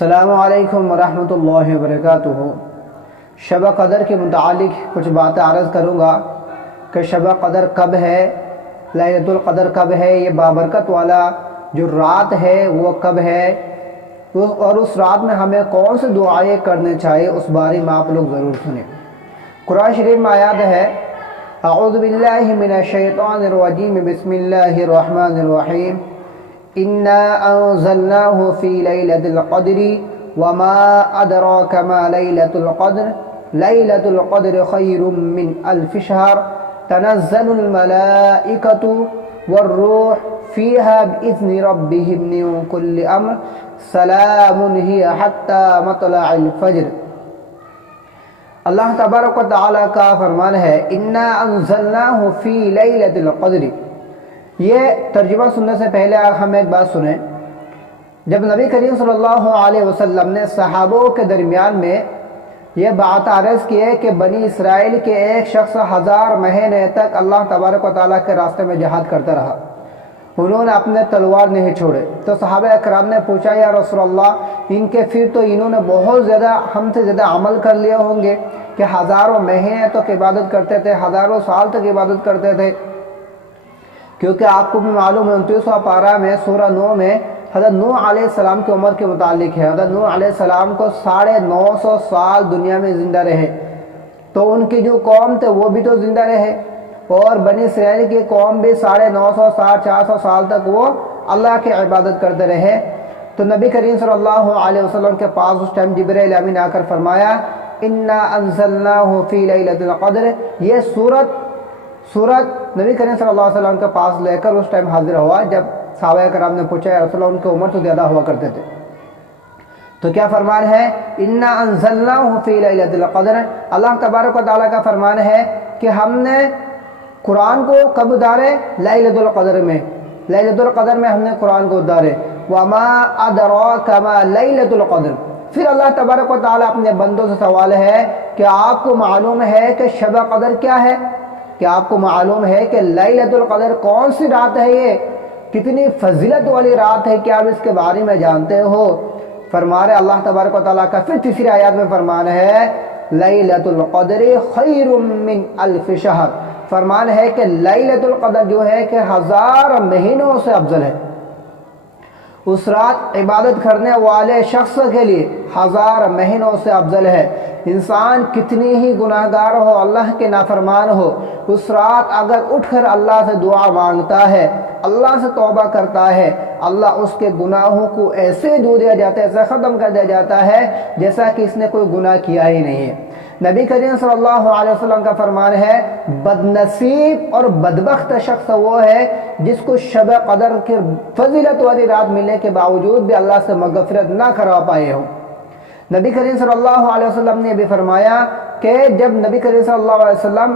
السلام علیکم ورحمۃ اللہ وبرکاتہ۔ شب قدر کے متعلق کچھ باتیں عرض کروں گا کہ شب قدر کب ہے، لیلۃ القدر کب ہے، یہ بابرکت والا جو رات ہے وہ کب ہے، اور اس رات میں ہمیں کون سے دعائیں کرنے چاہیے اس بارے میں آپ لوگ ضرور سنیں۔ قرآن شریف میں آیات ہے، اعوذ باللہ من الشیطان الرجیم، بسم اللہ الرحمن الرحیم، انا انزلناہ فی لیلۃ القدر وما ادراک ما لیلۃ القدر لیلۃ القدر خیر من الف شہر تنزل الملائکۃ والروح فیہا بإذن ربہم من کل امر سلام ہی حتی مطلع الفجر۔ اللہ تبارک و تعالیٰ کا فرمان ہے، انا انزلناہ فی لیلۃ القدر۔ یہ ترجمہ سننے سے پہلے ہم ایک بات سنیں۔ جب نبی کریم صلی اللہ علیہ وسلم نے صحابوں کے درمیان میں یہ بات عرض کی ہے کہ بنی اسرائیل کے ایک شخص 1000 مہینے تک اللہ تبارک و تعالیٰ کے راستے میں جہاد کرتا رہا، انہوں نے اپنے تلوار نہیں چھوڑے، تو صحابہ اکرام نے پوچھا، یا رسول اللہ، ان کے پھر تو انہوں نے بہت زیادہ ہم سے زیادہ عمل کر لیے ہوں گے کہ ہزاروں مہینے تک عبادت کرتے تھے، ہزاروں سال تک عبادت کرتے تھے، کیونکہ آپ کو بھی معلوم ہے 29واں پارہ میں سورہ نوح میں حضرت نوح علیہ السلام کی عمر کے متعلق ہے۔ حضرت نوح علیہ السلام کو 950 سال دنیا میں زندہ رہے، تو ان کی جو قوم تھے وہ بھی تو زندہ رہے، اور بنی اسرائیل کی قوم بھی 950 سال 400 سال تک وہ اللہ کی عبادت کرتے رہے۔ تو نبی کریم صلی اللہ علیہ وسلم کے پاس اس ٹائم جبرائیل امین آ کر فرمایا، انا انزلناہ فی لیلۃ القدر۔ یہ سورت نبی کریم صلی اللہ علیہ وسلم کے پاس لے کر اس ٹائم حاضر ہوا جب صحابہ کرام نے پوچھا، یا رسول اللہ، ان کی عمر تو زیادہ ہوا کرتے تھے، تو کیا فرمان ہے؟ انا انزلناہ فی لیلۃ القدر۔ اللہ تبارک و تعالیٰ کا فرمان ہے کہ ہم نے قرآن کو کب اتارے؟ لیلۃ القدر میں، لیلۃ القدر میں ہم نے قرآن کو اتارے۔ وما ادراک ما لیلۃ القدر۔ پھر اللہ تبارک و تعالیٰ اپنے بندوں سے سوال ہے کہ آپ کو معلوم ہے کہ شب قدر کیا ہے؟ کہ آپ کو معلوم ہے کہ لیلۃ القدر کون سی رات ہے، یہ کتنی فضیلت والی رات ہے، کیا آپ اس کے بارے میں جانتے ہو؟ فرمان اللہ تبارک و تعالیٰ کا پھر تیسری آیات میں فرمان ہے، لیلۃ القدر خیر من الف شہر۔ فرمان ہے کہ لیلۃ القدر جو ہے کہ 1000 مہینوں سے افضل ہے۔ اس رات عبادت کرنے والے شخص کے لیے 1000 مہینوں سے افضل ہے۔ انسان کتنی ہی گناہ گار ہو، اللہ کے نافرمان ہو، اس رات اگر اٹھ کر اللہ سے دعا مانگتا ہے، اللہ سے توبہ کرتا ہے، اللہ اس کے گناہوں کو ایسے دھو دیا جاتا ہے، ایسے ختم کر دیا جاتا ہے جیسا کہ اس نے کوئی گناہ کیا ہی نہیں ہے۔ نبی کریم صلی اللہ علیہ وسلم کا فرمان ہے، بد نصیب اور بدبخت شخص وہ ہے جس کو شب قدر کی فضیلت والی رات ملنے کے باوجود بھی اللہ سے مغفرت نہ کروا پائے ہو۔ نبی کریم صلی اللہ علیہ وسلم نے بھی فرمایا کہ جب نبی کریم صلی اللہ علیہ وسلم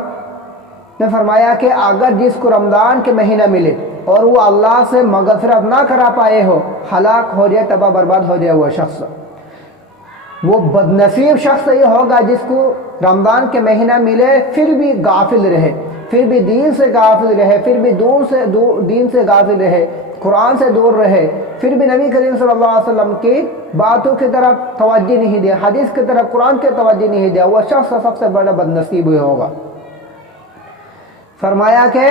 نے فرمایا کہ اگر جس کو رمضان کے مہینہ ملے اور وہ اللہ سے مغفرت نہ کرا پائے ہو، ہلاک ہو جائے، تباہ برباد ہو جائے وہ شخص، وہ بد نصیب شخص یہ ہوگا جس کو رمضان کے مہینہ ملے پھر بھی غافل رہے، پھر بھی دین سے غافل رہے، پھر بھی دین سے غافل رہے، قرآن سے دور رہے، پھر بھی نبی کریم صلی اللہ علیہ وسلم کی باتوں کی طرف توجہ نہیں دیا، حدیث کی طرف، قرآن کی توجہ نہیں دیا، وہ شخص سب سے بڑا بد نصیب ہوگا۔ فرمایا کہ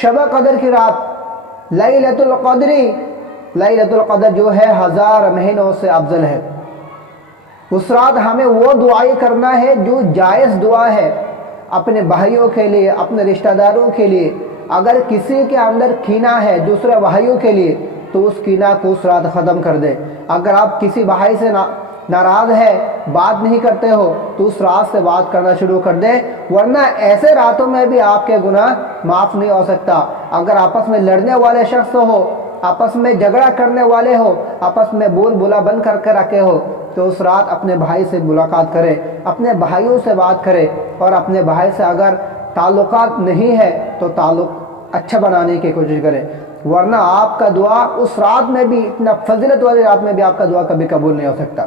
شب قدر کی رات لیلۃ القدر، لیلۃ القدر جو ہے 1000 مہینوں سے افضل ہے۔ اس رات ہمیں وہ دعائیں کرنا ہے جو جائز دعا ہے، اپنے بھائیوں کے لیے، اپنے رشتہ داروں کے لیے۔ اگر کسی کے اندر کینہ ہے دوسرے بھائیوں کے لیے تو اس کینہ کو اس رات ختم کر دے۔ اگر آپ کسی بھائی سے ناراض ہے، بات نہیں کرتے ہو، تو اس رات سے بات کرنا شروع کر دے، ورنہ ایسے راتوں میں بھی آپ کے گناہ معاف نہیں ہو سکتا۔ اگر آپس میں لڑنے والے شخص ہو، آپس میں جھگڑا کرنے والے ہو، آپس میں بول بلا بند کر کے رکھے ہو، تو اس رات اپنے بھائی سے ملاقات کرے، اپنے بھائیوں سے بات کرے، اور اپنے بھائی سے اگر تعلقات نہیں ہے تو تعلق اچھا بنانے کی کوشش کرے، ورنہ آپ کا دعا اس رات میں بھی، اتنا فضیلت والی رات میں بھی آپ کا دعا کبھی قبول نہیں ہو سکتا۔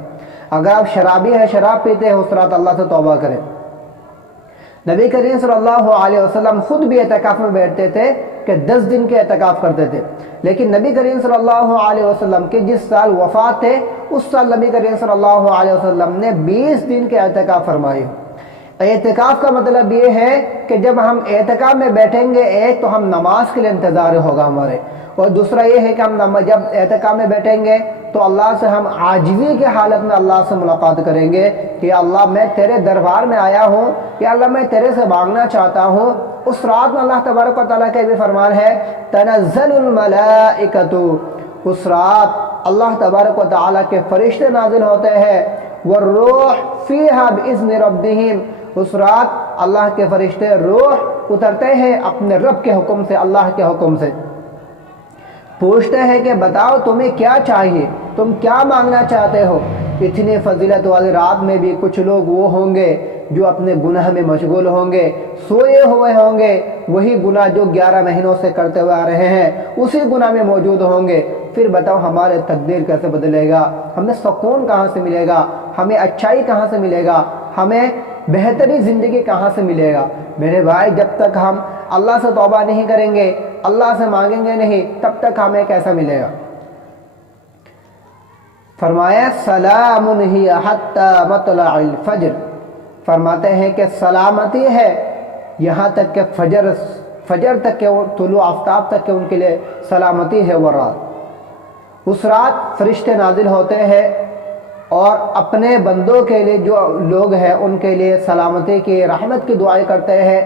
اگر آپ شرابی ہیں، شراب پیتے ہیں، اس رات اللہ سے توبہ کریں۔ نبی کریم صلی اللہ علیہ وسلم خود بھی اعتکاف میں بیٹھتے تھے کہ کہ 10 دن کے اعتکاف کرتے تھے، لیکن نبی کریم صلی اللہ علیہ وسلم کے جس سال وفات تھے اس سال نبی کریم صلی اللہ علیہ وسلم نے 20 دن کے اعتکاف فرمائے۔ اعتکاف کا مطلب یہ ہے کہ جب ہم اعتکاف میں بیٹھیں گے، ایک تو ہم نماز کے لیے انتظار ہوگا ہمارے، اور دوسرا یہ ہے کہ ہم جب اعتکاف میں بیٹھیں گے تو اللہ سے ہم عاجزی کی حالت میں اللہ سے ملاقات کریں گے کہ یا اللہ میں تیرے دربار میں آیا ہوں، یا اللہ میں تیرے سے مانگنا چاہتا ہوں۔ اس رات میں اللہ تبارک و تعالیٰ کا بھی فرمان ہے تنزل الملائکۃ، اس رات اللہ تبارک و تعالیٰ کے فرشتے نازل ہوتے ہیں، والروح فیہا باذن ربہم، اس رات اللہ کے فرشتے روح اترتے ہیں اپنے رب کے حکم سے، اللہ کے حکم سے، پوچھتے ہیں کہ بتاؤ تمہیں کیا چاہیے، تم کیا مانگنا چاہتے ہو۔ اتنی فضیلت والی رات میں بھی کچھ لوگ وہ ہوں گے جو اپنے گناہ میں مشغول ہوں گے، سوئے ہوئے ہوں گے، وہی گناہ جو 11 مہینوں سے کرتے ہوئے آ رہے ہیں اسی گناہ میں موجود ہوں گے۔ پھر بتاؤ ہمارے تقدیر کیسے بدلے گا، ہمیں سکون کہاں سے ملے گا، ہمیں اچھائی کہاں سے ملے گا، ہمیں بہتری زندگی کہاں سے ملے گا۔ میرے بھائی، جب تک ہم اللہ سے توبہ نہیں کریں گے، اللہ سے مانگیں گے نہیں، تب تک ہمیں کیسا ملے گا۔ فرمایا سلام ہی حتی مطلع الفجر، فرماتے ہیں کہ سلامتی ہے یہاں تک کہ فجر تک کے، طلوع آفتاب تک کے ان کے لیے سلامتی ہے۔ وہ رات، اس رات فرشتے نازل ہوتے ہیں اور اپنے بندوں کے لیے جو لوگ ہیں ان کے لیے سلامتی کی، رحمت کی دعائیں کرتے ہیں،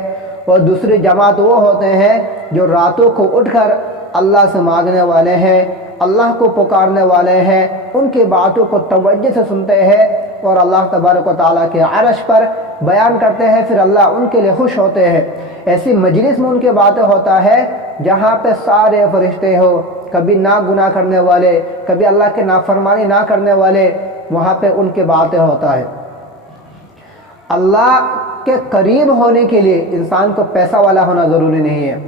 اور دوسری جماعت وہ ہوتے ہیں جو راتوں کو اٹھ کر اللہ سے مانگنے والے ہیں، اللہ کو پکارنے والے ہیں، ان کی باتوں کو توجہ سے سنتے ہیں اور اللہ تبارک و تعالیٰ کے عرش پر بیان کرتے ہیں، پھر اللہ ان کے لیے خوش ہوتے ہیں۔ ایسی مجلس میں ان کے باتیں ہوتا ہے جہاں پہ سارے فرشتے ہو، کبھی نہ گناہ کرنے والے، کبھی اللہ کے نافرمانی نہ کرنے والے، وہاں پہ ان کے باتیں ہوتا ہے۔ اللہ کے قریب ہونے کے لیے انسان کو پیسہ والا ہونا ضروری نہیں ہے۔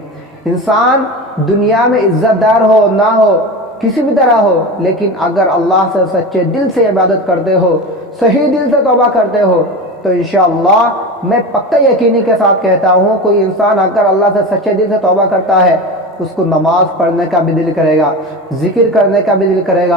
انسان دنیا میں عزت دار ہو نہ ہو، کسی بھی طرح ہو، لیکن اگر اللہ سے سچے دل سے عبادت کرتے ہو، صحیح دل سے توبہ کرتے ہو، تو انشاءاللہ میں پکا یقینی کے ساتھ کہتا ہوں کوئی انسان اگر اللہ سے سچے دل سے توبہ کرتا ہے، اس کو نماز پڑھنے کا بھی دل کرے گا، ذکر کرنے کا بھی دل کرے گا،